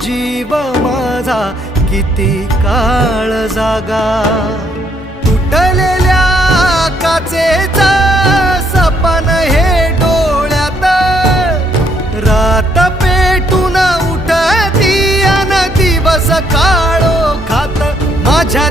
जीव माझा किती काळ जागा. तुटलेल्या काचेचा सपन हे डोळ्यात, रात पेटून उठती अन दिवस काळो खात माझ्या